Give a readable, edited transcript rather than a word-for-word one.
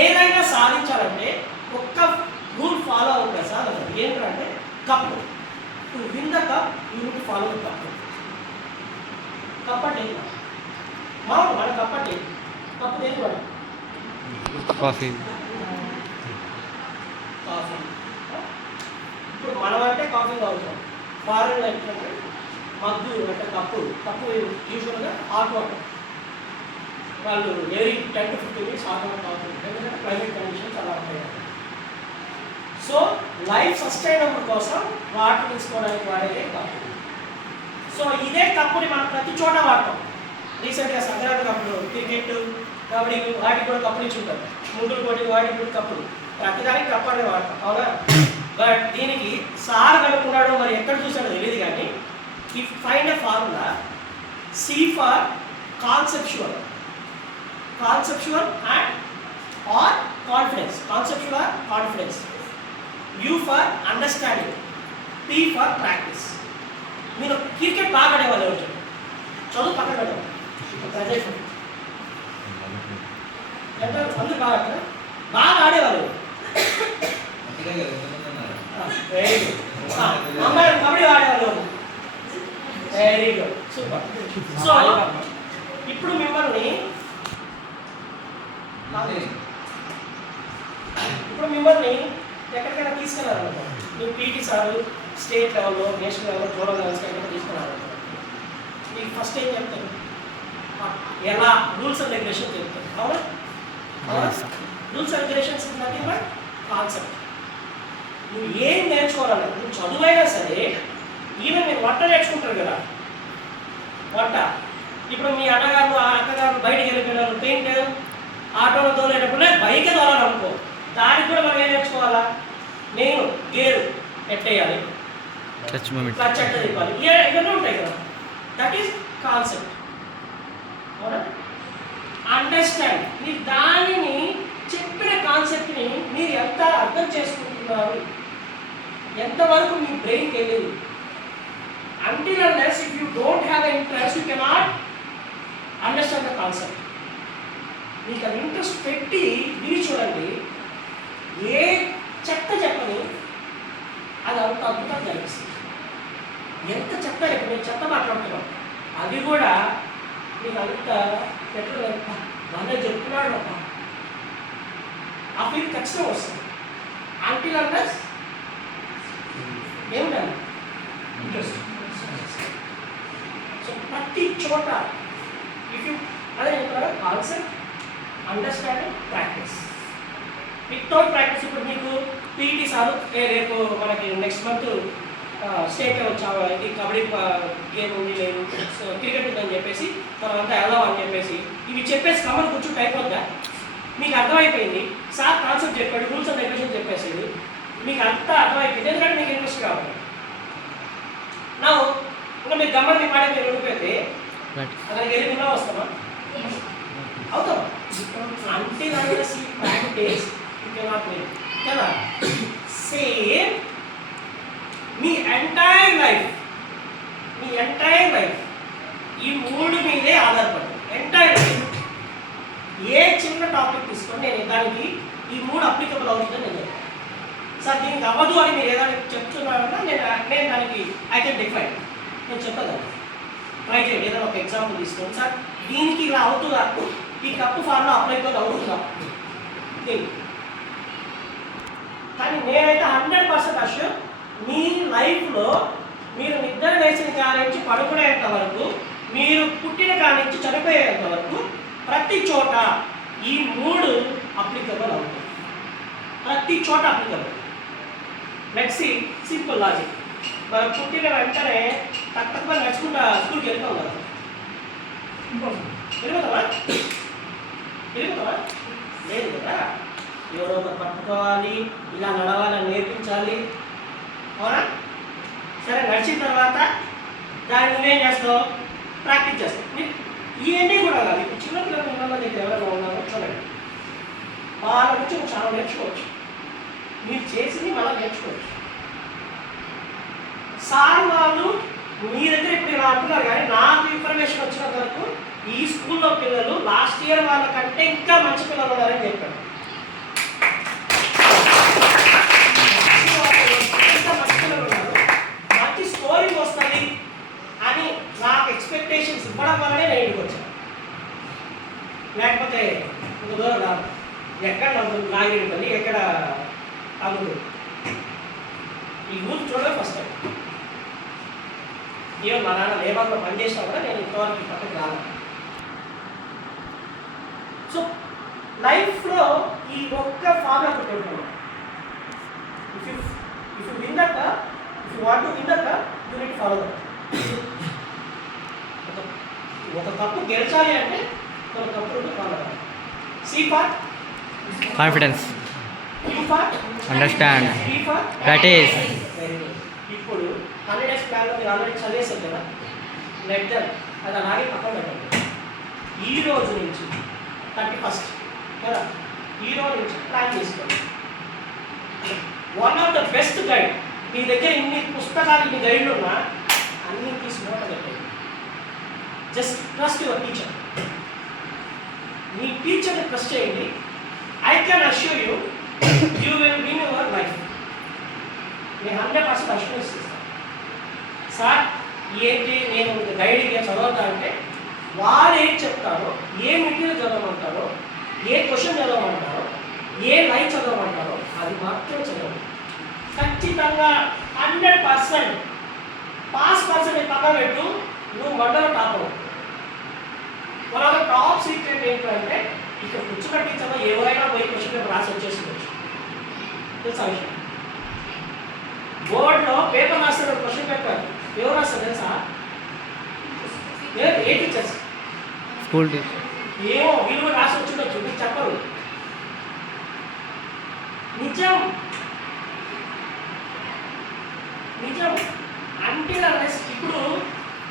ఏదైనా సాధించాలంటే ఒక్క రూల్ ఫాలో అవుతుంది సార్. అది ఏంటంటే cup. To win the cup you need follow the cup. Cup అంటే మామూలు మన కప్ అంటే కప్పు దేనికి వాడు? కాఫీ. కాఫీ. ఇప్పుడు మనం అంటే కాఫీ తాగుతాం. ఫారెన్ ఏంటంటే మగ్గు అంటే కప్పు యూజువల్గా హాట్ వాటర్. వాళ్ళు every 10 to 15 minutes hot water తాగుతారు. ఎందుకంటే క్లైమేట్ కండిషన్స్ అలా ఉంటాయి. సో లైఫ్ సస్టైనబుల్ కోసం వాటర్ తీసుకోవడానికి వాడేదే కప్పు. సో ఇదే కప్పుని మనం ప్రతి చోట వాడతాం. రీసెంట్గా సంక్రాంతి కప్పులు, క్రికెట్, కబడ్డీ వాటికి కూడా కప్పులు ఇచ్చి ఉంటారు. ముగ్గురు పోటీ వాటికి కూడా కప్పులు. ప్రతిదానికి కప్పు అనేది వాడతాం, అవునా? బట్ దీనికి సార్ కనుక్కున్నాడు, మరి ఎక్కడ చూసాడో తెలియదు కానీ if find a formula C for conceptual and R confidence. Conceptual R confidence. U for understanding. P for practice. మీరు క్రికెట్ బాగా ఆడేవాళ్ళు ఎవరు? చదువు పక్కన పెట్టాలి. ఎంత అందరూ బాగా ఆడతారు? బాగా ఆడేవాళ్ళు అమ్మాయి కబడ్డీ ఆడేవాళ్ళు. Very good, super. సో ఇప్పుడు మిమ్మల్ని ఎక్కడికైనా తీసుకెళ్ళాలనుకో. మీరు పీటీ సార్ స్టేట్ లెవెల్లో, నేషనల్ లెవెల్లో, జోనల్ లెవెల్స్కి ఎక్కడ తీసుకెళ్ళాలనుకో, మీకు ఫస్ట్ ఏం చెప్తారు? ఎలా రూల్స్ అండ్ రెగ్యులేషన్స్ చెప్తారు, అవునా? Rules and regulations is nothing but concept. నువ్వు ఏం నేర్చుకోవాలన్నా, నువ్వు చదువైనా సరే, ఈవెన్ మీరు వంట నేర్చుకుంటారు కదా, వంట. ఇప్పుడు మీ అన్నగారు అక్కగారు బయటికి వెళ్ళిపోయినారు, పెయింట్ ఆటోలో తోలేటప్పుడు బైకే తోలాలనుకో, దానికి కూడా మనం ఏం నేర్చుకోవాలా? నేను గేరు ఎట్టేయాలి, క్లచ్ ఎట్ట తిప్పాలి, ఇవన్నీ ఉంటాయి కదా. దట్ ఈస్ కాన్సెప్ట్, అవునా? అండర్స్టాండ్. మీరు దానిని చెప్పిన కాన్సెప్ట్ని మీరు ఎంత అర్థం చేసుకుంటున్నారు, ఎంతవరకు మీ బ్రెయిన్కి వెళ్ళింది. Until unless if you don't have a interest you cannot understand the concept. మీకు అది ఇంట్రెస్ట్ పెట్టి మీరు చూడండి, ఏ చెత్త చెప్పని అది అంత అద్భుతంగా కనిపిస్తుంది. ఎంత చెత్త, ఇప్పుడు నేను చెత్త మాట్లాడుతున్నాం, అది కూడా మీకు అంత పెట్టడం బాగా చెప్తున్నాడు ఆ ఫీల్ ఖచ్చితంగా వస్తుంది. అంటిల్ అన్లెస్ ఏముండాలి? ఇంట్రెస్ట్. సో ప్రతి చోట ఇఫ్ యూ అదే చెప్తున్నా, concept, understanding, practice. Without practice ఇప్పుడు మీకు పీటీ సార్ రేపు మనకి నెక్స్ట్ మంత్ స్టేట్ వచ్చాము, ఇది కబడ్డీ గేమ్ ఉంది, లేదు క్రికెట్ ఉందని చెప్పేసి మనం అంతా వెళ్దాం అని చెప్పేసి ఇవి చెప్పేసి కమర్ కూర్చుంటే అయిపోద్దా? మీకు అర్థమైపోయింది. సార్ కాన్సెప్ట్ చెప్పాడు, రూల్స్ అండ్ రెగ్యులేషన్ చెప్పేసేది, మీకు అంతా అర్థమైపోయింది. ఎందుకంటే మీకు ఇంట్రెస్ట్ కావాలి. నా ఇంకా మీరు గమ్మని పాడే మీరు ఉండిపోతే అక్కడికి వెళ్ళి ఉన్నా వస్తామా? అవుతామా? అంటే ప్రాక్టీస్ కదా. సేమ్ మీ ఎంటైర్ లైఫ్ ఈ మూడు మీదే ఆధారపడి, ఎంటైర్ లైఫ్ ఏ చిన్న టాపిక్ తీసుకొని నేను దానికి ఈ మూడు అప్లికబుల్ అవుతుందని నేను చెప్తాను. సార్ దీనికి అవ్వదు అని మీరు ఏదైనా చెప్తున్నారన్నా నేను దానికి ఐ కెన్ డిఫైన్, నేను చెప్పగలను. ట్రై చేయండి, ఏదైనా ఒక ఎగ్జాంపుల్ తీసుకోండి. సార్ దీనికి ఇలా అవుతుందా, ఈ కప్పు ఫార్ములా అప్లికబుల్ అవుతుందా? కానీ నేనైతే 100% అష్యూర్, మీ లైఫ్లో మీరు నిద్ర లేచిన కాడ నుంచి పడుకునేంత వరకు, మీరు పుట్టిన కాడ నుంచి చనిపోయేంత వరకు ప్రతి చోట ఈ మూడు అప్లికబుల్ అవుతుంది. ప్రతి చోట అప్లికబుల్. Next simple logic. మనం పుట్టిన వెంటనే తక్కువ నడుచుకుంటా స్కూల్కి వెళ్తాం కదా, వెళ్ళిపోతావా? లేదు కదా, ఎవరో ఒకరు పట్టుకోవాలి, ఇలా నడవాలని నేర్పించాలి, అవునా? సరే, నడిచిన తర్వాత దాన్ని నువ్వేం చేస్తావు? ప్రాక్టీస్ చేస్తావు. ఇవన్నీ కూడా కాదు. ఇప్పుడు చిన్నపిల్లలు ఉన్న నీకు ఎవరైనా ఉన్నారో చూడండి, వాళ్ళ నుంచి నువ్వు చాలా నేర్చుకోవచ్చు. మీరు చేసింది మళ్ళీ నేర్చుకోవచ్చు. సార్ వాళ్ళు మీ దగ్గర ఇప్పుడు ఇలా అంటున్నారు, కానీ నాకు ఇన్ఫర్మేషన్ వచ్చినంత వరకు ఈ స్కూల్లో పిల్లలు లాస్ట్ ఇయర్ వాళ్ళ కంటే ఇంకా మంచి పిల్లలు ఉన్నారని చెప్పారు. ఇవ్వడం వల్లనే నేను ఇంటికి వచ్చాను, లేకపోతే ఇంకో దూరం రాదు. ఎక్కడ నాగిరిపల్లి ఎక్కడ అమ్ముతుంది ఈ ఊరు చూడడం ఫస్ట్ టైం. ఈవెన్ మా నాన్న లేబర్లో పనిచేసినా కూడా నేను ఇంతవరకు పక్కకి రాను. సో లైఫ్లో ఈ ఒక్క ఫార్ములా పెట్టుకుంటున్నాను. If you win that, if you want to win that, you need follow that. ఒక తప్పు గెలిచాలి అంటే ఒక తప్పు ఫాలో అవ్వాలి. C for confidence, U for understand, B for practice. Very good. ఇప్పుడు 100 days ప్లాన్లో మీరు ఆల్రెడీ చదివేశారు కదా, లెట్ దట్ అది అలాగే పక్కన పెట్టండి. ఈ రోజు నుంచి 31st కదా, ఈ రోజు నుంచి ప్లాన్ చేసుకోండి. One of the best guide, మీ దగ్గర ఇన్ని పుస్తకాలు ఇన్ని గైడ్లు ఉన్నా అన్నీ తీసి నోట పెట్టండి. Just trust your teacher. మీ టీచర్ని ట్రస్ట్ చేయండి. I can assure you, you will win your life. నేను 100% అష్యూరెన్స్ ఇస్తాను. సార్ ఏంటి నేను గైడ్గా చదవతా అంటే వాళ్ళు ఏం చెప్తారో, ఏ మెటీరియల్ చదవమంటారో, ఏ క్వశ్చన్ చదవమంటారో, ఏ లైన్ చదవమంటారో అది మాత్రం చదవండి. ఖచ్చితంగా 100% పాస్ పర్సెంట్ పక్కన పెట్టు, నువ్వు మండల టాపర్. మన టాప్ సీక్రెట్ ఏంటంటే ఇక్కడ కూర్చున్న టీచర్లో ఎవరైనా పోయి క్వశ్చన్ పేపర్ రాసి వచ్చేసుకోవచ్చు. తెలుసా విషయం? బోర్డులో పేపర్ రాస్తారు, క్వశ్చన్ పేపర్ ఎవరు రాస్తారు తెలుసా? ఏ టీచర్స్? School teacher. ఏమో వీళ్ళు కూడా రాసి వచ్చిండొచ్చు, మీకు చెప్పరు. నిజం నిజం అంటే ఇప్పుడు